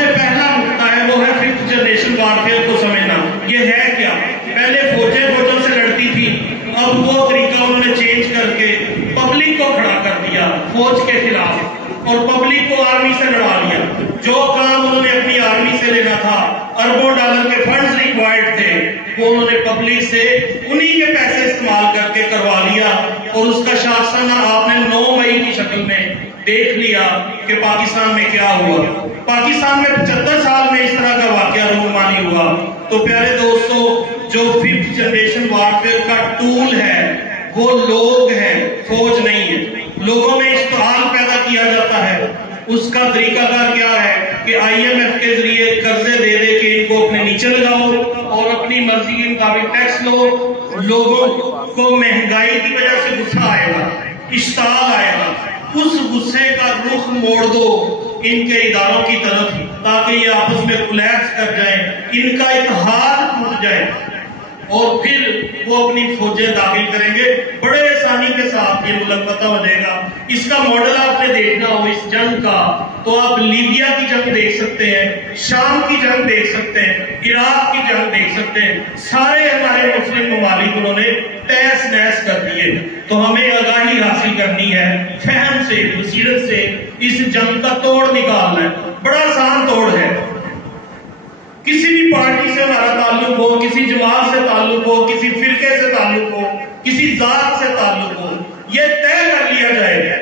سب سے پہلا نقطہ ہے وہ ہے ففتھ جنریشن وارفیئر کو سمجھنا. یہ ہے کیا؟ پہلے فوجوں سے لڑتی تھی، اب وہ طریقہ انہوں نے چینج کر کے پبلک کو کھڑا کر دیا فوج کے خلاف، اور پبلک کو آرمی سے لڑا لیا. جو کام انہوں نے اپنی آرمی سے لینا تھا، اربوں ڈالر کے فنڈز ریکوائرڈ تھے، وہ انہوں نے پبلک سے انہی کے پیسے استعمال کر کے کروا لیا. اور اس کا شاخسانہ آپ نے 9 مئی کی شکل میں دیکھ لیا کہ پاکستان میں کیا ہوا. پاکستان میں 75 سال میں اس طرح کا واقعہ رونمانی ہوا. تو پیارے دوستو، جو ففتھ جنریشن وارفیئر کا ٹول ہے وہ لوگ ہیں، فوج نہیں ہے. لوگوں میں اشتعال پیدا کیا جاتا ہے. اس کا طریقہ کار کیا ہے کہ IMF کے ذریعے قرضے دے دے کے ان کو اپنے نیچے لگاؤ اور اپنی مرضی کے مطابق ٹیکس لو. لوگوں کو مہنگائی کی وجہ سے غصہ آئے گا، اشتعال آئے گا، اس غصے کا رخ موڑ دو ان کے اداروں کی طرف تاکہ یہ آپس میں کولیپس کر جائیں، ان کا اتحاد ٹوٹ جائے، اور پھر وہ اپنی فوجیں داخل کریں گے. بڑے آسانی کے ساتھ یہ ملک فتح ہو جائے گا. اس کا ماڈل آپ نے دیکھنا ہو اس جنگ کا تو آپ لیبیا کی جنگ دیکھ سکتے ہیں، شام کی جنگ دیکھ سکتے ہیں، عراق کی جنگ دیکھ سکتے ہیں. سارے ہمارے مسلم ممالک انہوں نے تہس نہس کر دیے. تو ہمیں آگاہی حاصل کرنی ہے، فہم سے، بصیرت سے اس جنگ کا توڑ نکالنا ہے. بڑا آسان توڑ ہے. کسی بھی پارٹی سے ہمارا تعلق ہو، کسی جماعت سے تعلق ہو، کسی فرقے سے تعلق ہو، کسی ذات سے تعلق ہو، یہ طے کر لیا جائے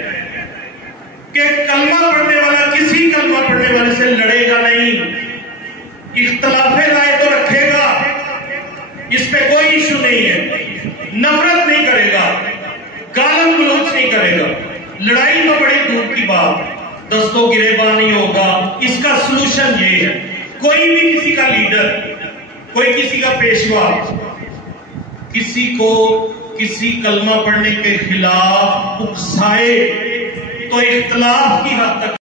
کہ کلمہ پڑھنے والا کسی کلمہ پڑھنے والے سے لڑے گا نہیں، اختلاف رائے تو رکھے گا، اس پہ کوئی ایشو نہیں ہے، نفرت نہیں کرے گا، گالم گلوچ نہیں کرے گا. لڑائی تو بڑی دور کی بات، دستوں گریباں نہیں ہوگا. اس کا سلوشن یہ ہے، کوئی بھی کسی کا لیڈر، کوئی کسی کا پیشوا کسی کو کسی کلمہ پڑھنے کے خلاف اکسائے تو اختلاف کی حد تک